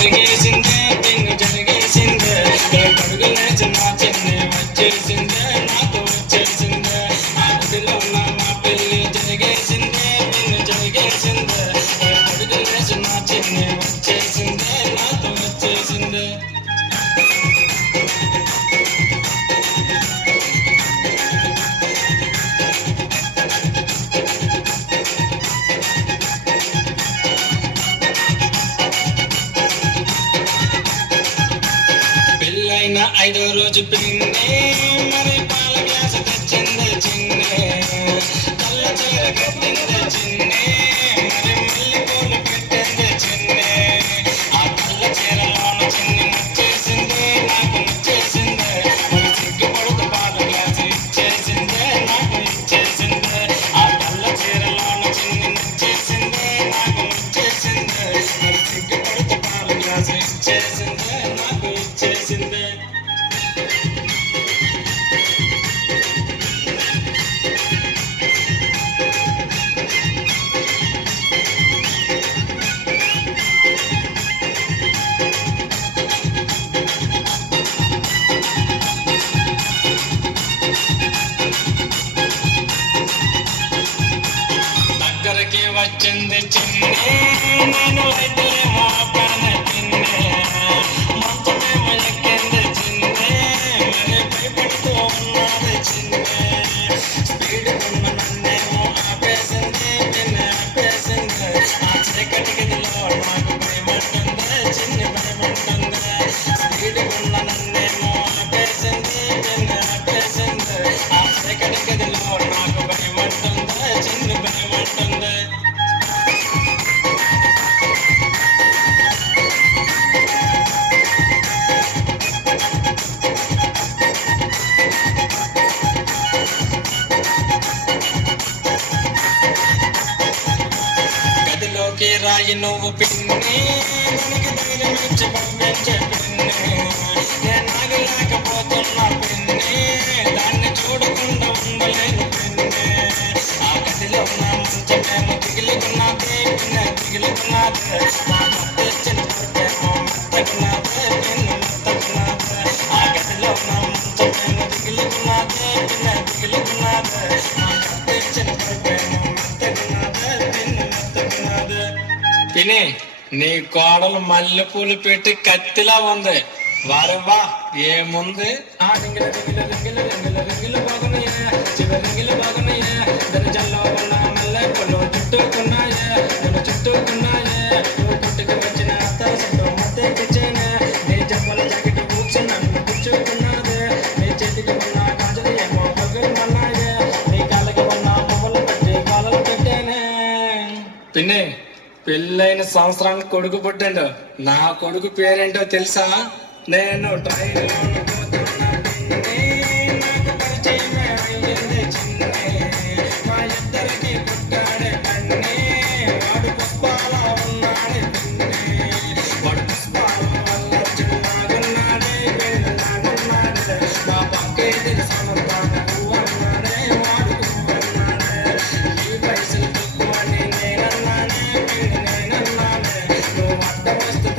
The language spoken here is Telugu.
జరిగేసిందే పిన్ను జరిగేసింది. ఐదో రోజు పిన్నే మరి పాల గ్లాస్ తెచ్చింది చిన్నే. కళ్ళ చీర కట్టింది చిన్నే మరి మళ్ళీ పూలు పెట్టింది చిన్నే. ఆ కళ్ళ చీరలోన చిన్ని నచ్చేసింది నాకు నచ్చేసింది మరి సిగ్గుపడుతూ పాల గ్లాస్ ఇచ్చేసింది నాకు ఇచ్చేసింది. ఆ కళ్ళ చీరలోన చిన్ని నచ్చేసింది నాకు నచ్చేసింది మరి సిగ్గుపడుతూ పాల గ్లాస్ ఇచ్చేసింది వచ్చింది చిన్నే నేను రాయి నువ్వు పిన్ని మనకి ధైర్యం ఇచ్చి పంపించే పిన్ని నేను ఆగలేకపోతున్నా పిన్ని దాన్ని చూడకుండా ఉండలేను పిన్ని. ఆ గదిలో నా మంచమేమో దిగులుకున్నది పిన్న దిగులుకున్నది నా తెచ్చిన కొట్టేమో మెత్తకున్నది పిన్ను మెత్తకున్నది ఆ గదిలో నా మంచమేమో దిగులుకున్నది పిన్న దిగులుకున్నది నా తెచ్చిన కొట్టేమో పిని నీ కోడలు మల్లెపూలు పెట్టి కత్తిలా ఉంది వారవ్వా ఏముంది ఆ రింగిల రింగిల రింగిల రింగిల రింగిల బాగున్నాయే చివ రింగిల బాగున్నాయే దరిజల్లో ఉన్న మల్లెపూలు చుట్టూకున్నాయే నన్ను చుట్టూకున్నాయే నువ్వు పుట్టుకు వచ్చిన అత్త సొంత మత్తెక్కిచ్చేనే నీ చెప్పల జాకెట్ కూర్చొని నన్ను కూర్చోకున్నదే నీ చేతికి ఉన్న గాజులు ఏమో పగులు మన్నాయే నీ కాళ్ళకి ఉన్న పువ్వులు పెట్టి కాలలు పెట్టానే పిన్ని పెళ్ళైన సంవత్సరానికి కొడుకు పుట్టండు. నా కొడుకు పేరేంటో తెలుసా? నేను Este